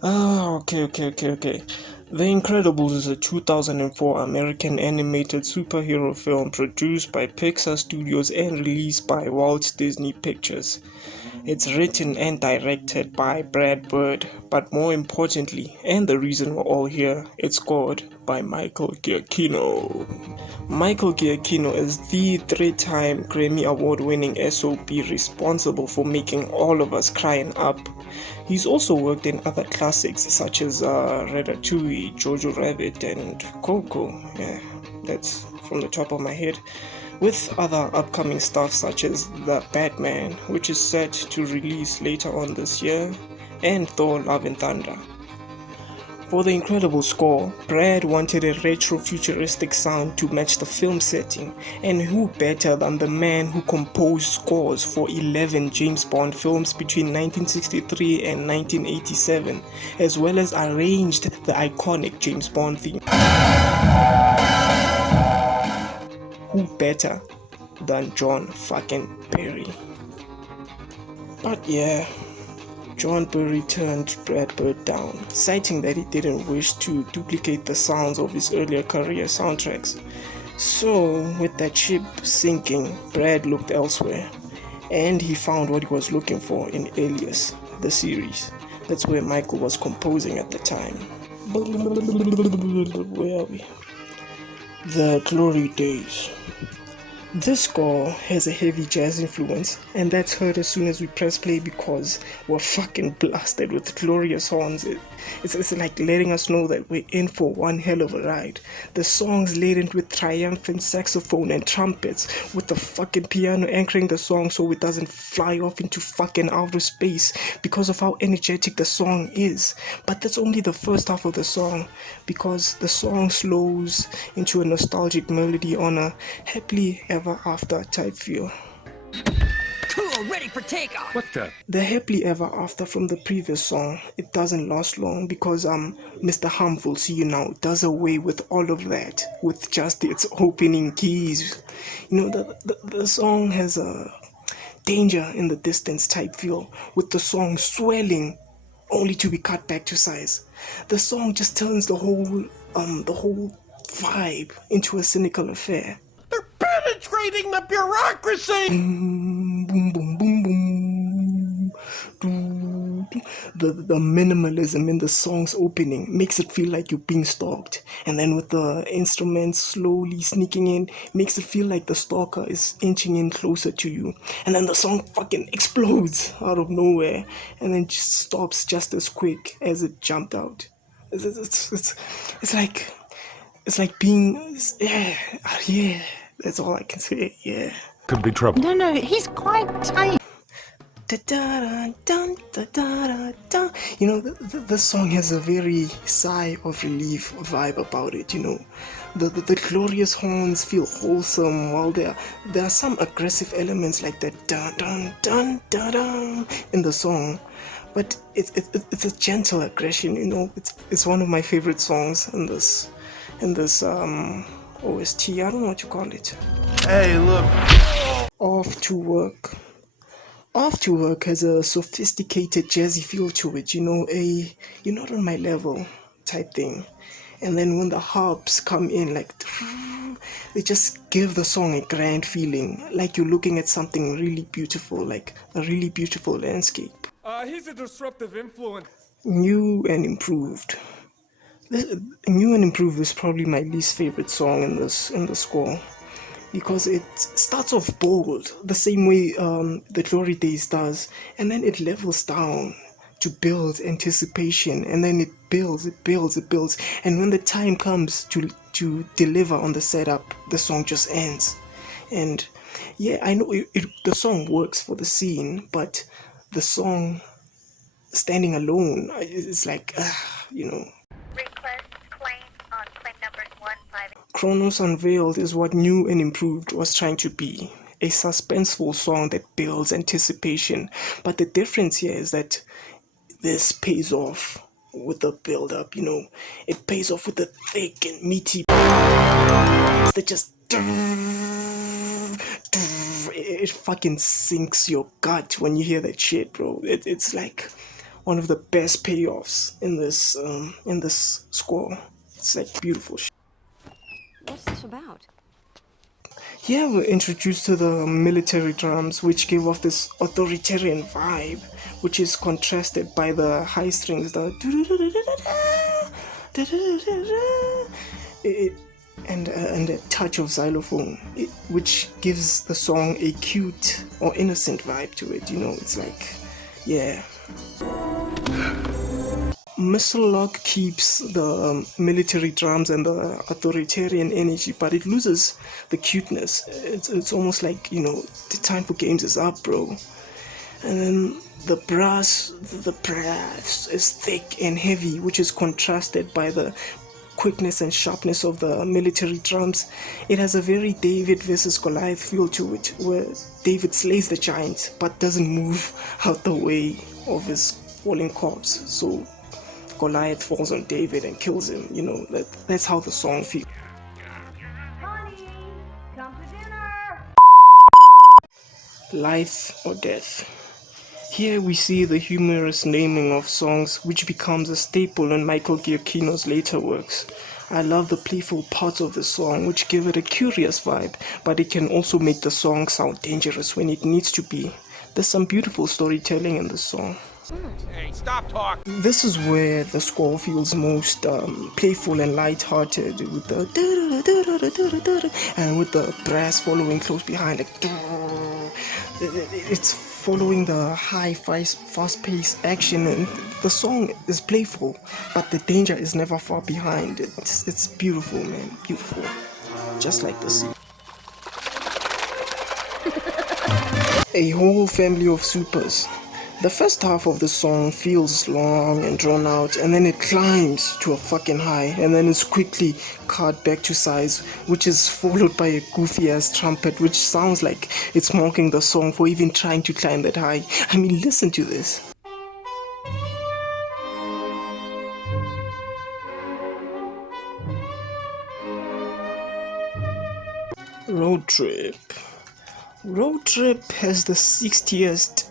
Okay. The Incredibles is a 2004 American animated superhero film produced by Pixar Studios and released by Walt Disney Pictures. It's written and directed by Brad Bird, but more importantly, and the reason we're all here, it's scored by Michael Giacchino. Michael Giacchino is the three-time Grammy Award-winning SOB responsible for making all of us crying up. He's also worked in other classics such as Ratatouille, Jojo Rabbit, and Coco. Yeah, that's from the top of my head. With other upcoming stuff such as The Batman, which is set to release later on this year, and Thor Love and Thunder. For the incredible score, Brad wanted a retro-futuristic sound to match the film setting, and who better than the man who composed scores for 11 James Bond films between 1963 and 1987, as well as arranged the iconic James Bond theme. Who better than John fucking Barry? But yeah, John Barry turned Brad Bird down, citing that he didn't wish to duplicate the sounds of his earlier career soundtracks. So, with that ship sinking, Brad looked elsewhere, and he found what he was looking for in Alias, the series. That's where Michael was composing at the time. Where are we? The Glory Days. This score has a heavy jazz influence, and that's heard as soon as we press play because we're fucking blasted with glorious horns. It's like letting us know that we're in for one hell of a ride. The song's laden with triumphant saxophone and trumpets, with the fucking piano anchoring the song so it doesn't fly off into fucking outer space because of how energetic the song is. But that's only the first half of the song, because the song slows into a nostalgic melody on a happily ever after type feel. Cool, ready for takeoff. What the? The happily ever after from the previous song, it doesn't last long because Mr. Harmful See You Now does away with all of that with just its opening keys. You know, the song has a danger in the distance type feel, with the song swelling only to be cut back to size. The song just turns the whole vibe into a cynical affair. They're penetrating the bureaucracy! Boom, boom, boom, boom, boom. The minimalism in the song's opening makes it feel like you're being stalked, and then with the instruments slowly sneaking in, makes it feel like the stalker is inching in closer to you, and then the song fucking explodes out of nowhere, and then just stops just as quick as it jumped out. It's like being, yeah, that's all I can say, yeah. Could be trouble. No, he's quite tight. You know, the song has a very sigh of relief vibe about it, you know. The glorious horns feel wholesome, while there are some aggressive elements like that dun dun dun dun dun in the song. But it's a gentle aggression, you know. It's one of my favorite songs in this OST. I don't know what you call it. Hey, look. Off to Work. Off to Work has a sophisticated jazzy feel to it, you know, a you're not on my level type thing. And then when the harps come in, like, they just give the song a grand feeling, like you're looking at something really beautiful, like a really beautiful landscape. He's a disruptive influence. New and Improved. New and Improved is probably my least favorite song in the score, because it starts off bold the same way the Glory Days does, and then it levels down to build anticipation, and then it builds, and when the time comes to deliver on the setup, the song just ends. And yeah, I know the song works for the scene, but the song standing alone, it's like, you know. Request claim on claim numbers 15. Chronos Unveiled is what New and Improved was trying to be. A suspenseful song that builds anticipation. But the difference here is that this pays off with the build up, you know. It pays off with the thick and meaty that just it fucking sinks your gut when you hear that shit, bro. It's like, one of the best payoffs in this score. It's like beautiful shit. What's this about? Here we're introduced to the military drums, which give off this authoritarian vibe, which is contrasted by the high strings, and a touch of xylophone, which gives the song a cute or innocent vibe to it. You know, it's like, yeah. Missile Lock keeps the military drums and the authoritarian energy, but it loses the cuteness. It's almost like, you know, the time for games is up, bro. And then the brass is thick and heavy, which is contrasted by the quickness and sharpness of the military drums. It has a very David versus Goliath feel to it, where David slays the giant but doesn't move out the way of his falling corpse. So Goliath falls on David and kills him. You know, that's how the song feels. Honey, come to dinner! Life or Death. Here we see the humorous naming of songs, which becomes a staple in Michael Giacchino's later works. I love the playful parts of the song, which give it a curious vibe, but it can also make the song sound dangerous when it needs to be. There's some beautiful storytelling in the song. Hey, stop talking. This is where the score feels most playful and light-hearted, with the and with the brass following close behind. Like, it's following the high, fast-paced action, and the song is playful, but the danger is never far behind. It's beautiful, man, beautiful, just like the sea. A whole family of supers. The first half of the song feels long and drawn out, and then it climbs to a fucking high, and then it's quickly cut back to size, which is followed by a goofy ass trumpet, which sounds like it's mocking the song for even trying to climb that high. I mean, listen to this. Road Trip. Road Trip has the 60th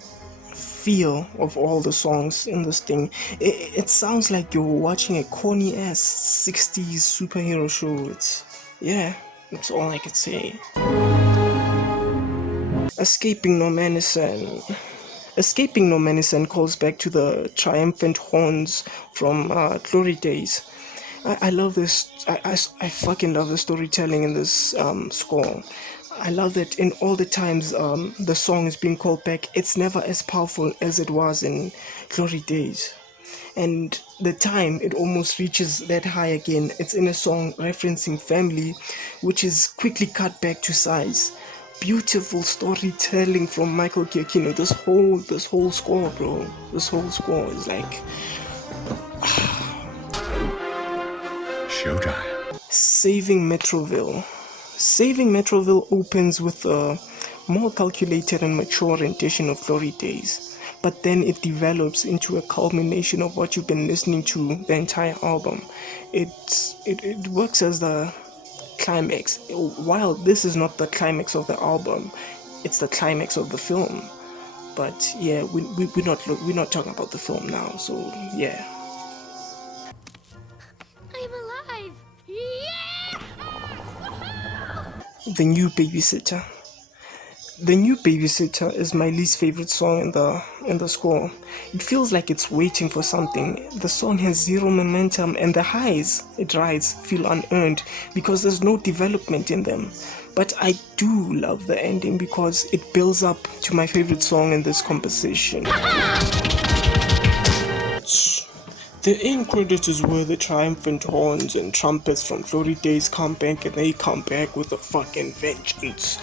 feel of all the songs in this thing. It sounds like you're watching a corny ass 60s superhero show. That's all I could say. Escaping No Man's Land calls back to the triumphant horns from Glory Days. I love this. I fucking love the storytelling in this score. I love that in all the times the song is being called back, it's never as powerful as it was in Glory Days. And the time it almost reaches that high again, it's in a song referencing family, which is quickly cut back to size. Beautiful storytelling from Michael Giacchino. This whole score, bro. This whole score is like Showtime. Saving Metroville. Saving Metroville opens with a more calculated and mature rendition of Glory Days, but then it develops into a culmination of what you've been listening to the entire album. It works as the climax. While this is not the climax of the album, it's the climax of the film. But yeah, we're not talking about the film now. So yeah. I'm alive! Yeah! The New Babysitter. The New Babysitter is my least favorite song in the score. It feels like it's waiting for something. The song has zero momentum, and the highs it rides feel unearned because there's no development in them. But I do love the ending because it builds up to my favorite song in this composition. The end credits is where the triumphant horns and trumpets from Glory Days come back, and they come back with a fucking vengeance.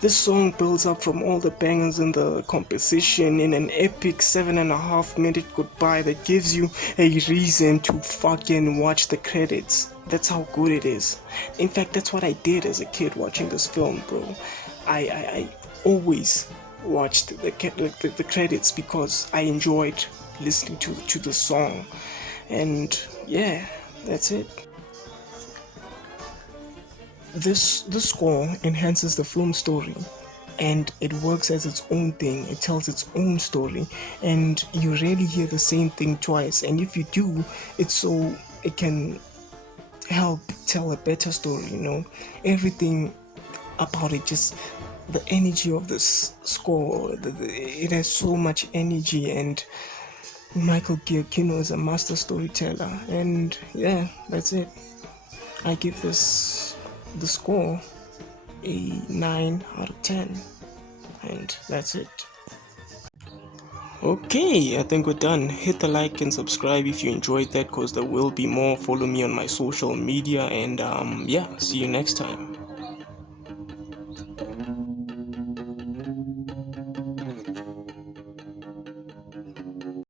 This song builds up from all the bangers in the composition in an epic 7.5 minute goodbye that gives you a reason to fucking watch the credits. That's how good it is. In fact, that's what I did as a kid watching this film, bro. I always watched the credits because I enjoyed listening to the song. And yeah, that's it. This score enhances the film story and it works as its own thing. It tells its own story, and you rarely hear the same thing twice. And if you do, it's so it can help tell a better story. Everything about it, just the energy of this score. It has so much energy, and Michael Giacchino is a master storyteller. And yeah, that's it. I give the score a 9 out of 10, and that's it. Okay, I think we're done. Hit the like and subscribe if you enjoyed that, because there will be more. Follow me on my social media, and yeah, see you next time.